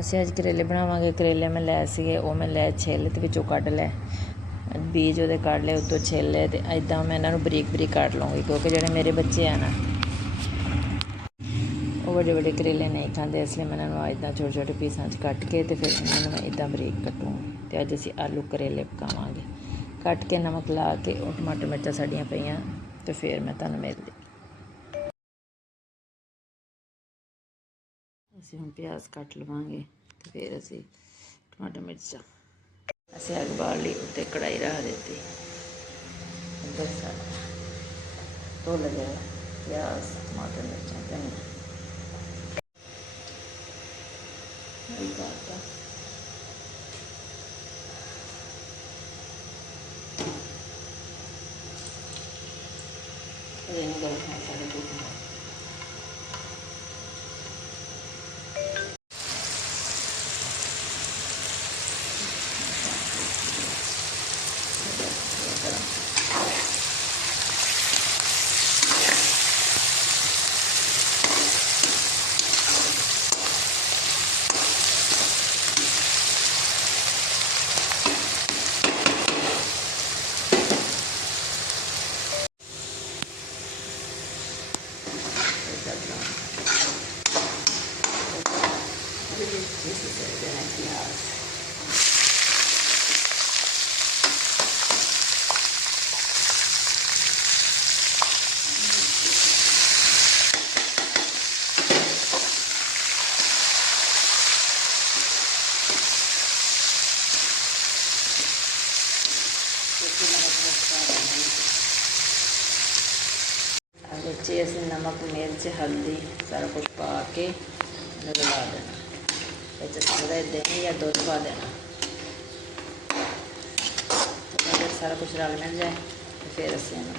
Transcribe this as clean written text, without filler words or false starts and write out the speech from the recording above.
ਅਸੀਂ ਅੱਜ ਕਰੇਲੇ ਬਣਾਵਾਂਗੇ। ਕਰੇਲੇ ਮੈਂ ਲਏ ਸੀਗੇ, ਉਹ ਮੈਂ ਲੈ ਛਿੱਲ ਤੇ ਵਿੱਚੋਂ ਕੱਢ ਲਏ, ਬੀਜ ਉਹਦੇ ਕੱਢ ਲਏ, ਉੱਤੋਂ ਛਿੱਲ ਲਏ ਅਤੇ ਇੱਦਾਂ ਮੈਂ ਇਹਨਾਂ ਨੂੰ ਬਰੀਕ ਬਰੀਕ ਕੱਟ ਲਵਾਂਗੀ, ਕਿਉਂਕਿ ਜਿਹੜੇ ਮੇਰੇ ਬੱਚੇ ਆ ਨਾ ਉਹ ਵੱਡੇ ਵੱਡੇ ਕਰੇਲੇ ਨਹੀਂ ਖਾਂਦੇ, ਇਸ ਲਈ ਮੈਂ ਇਹਨਾਂ ਨੂੰ ਇੱਦਾਂ ਛੋਟੇ ਛੋਟੇ ਪੀਸਾਂ 'ਚ ਕੱਟ ਕੇ ਅਤੇ ਫਿਰ ਇਹਨਾਂ ਨੂੰ ਮੈਂ ਇੱਦਾਂ ਬਰੀਕ ਕੱਟੂੰਗੀ। ਅਤੇ ਅੱਜ ਅਸੀਂ ਆਲੂ ਕਰੇਲੇ ਪਕਾਵਾਂਗੇ। ਕੱਟ ਕੇ ਨਮਕ ਲਾ ਕੇ ਉਹ ਟਮਾਟਰ ਮਿਰਚਾਂ ਸਾਡੀਆਂ ਪਈਆਂ ਅਤੇ ਫਿਰ ਮੈਂ ਤੁਹਾਨੂੰ ਮਿਲਦੀ। ਅਸੀਂ ਹੁਣ ਪਿਆਜ਼ ਕੱਟ ਲਵਾਂਗੇ ਅਤੇ ਫਿਰ ਅਸੀਂ ਟਮਾਟਰ ਮਿਰਚਾਂ। ਅਸੀਂ ਅੱਗ ਬਾਲ ਲਈ, ਉੱਤੇ ਕੜਾਹੀ ਰੱਖ ਦਿੱਤੀ, ਇੱਧਰ ਸਾਡਾ ਧੁੱਲ ਗਿਆ ਪਿਆਜ਼ ਟਮਾਟਰ ਮਿਰਚਾਂ ਧਨੀਆ ਕਰਤਾ। ਇਹਨੂੰ ਗਰਮ ਮਸਾਲੇ ਕੁੱਟਣਾ। ਵਿੱਚ ਅਸੀਂ ਨਮਕ ਮਿਰਚ ਹਲਦੀ ਸਾਰਾ ਕੁਛ ਪਾ ਕੇ ਇਹਨੂੰ ਰਲਾ ਦੇਣਾ। ਵਿੱਚ ਥੋੜ੍ਹਾ ਦਹੀਂ ਜਾਂ ਦੁੱਧ ਪਾ ਦੇਣਾ। ਸਾਰਾ ਕੁਛ ਰਲ ਮਿਲ ਜਾਏ ਅਤੇ ਫਿਰ ਅਸੀਂ ਇਹਨੂੰ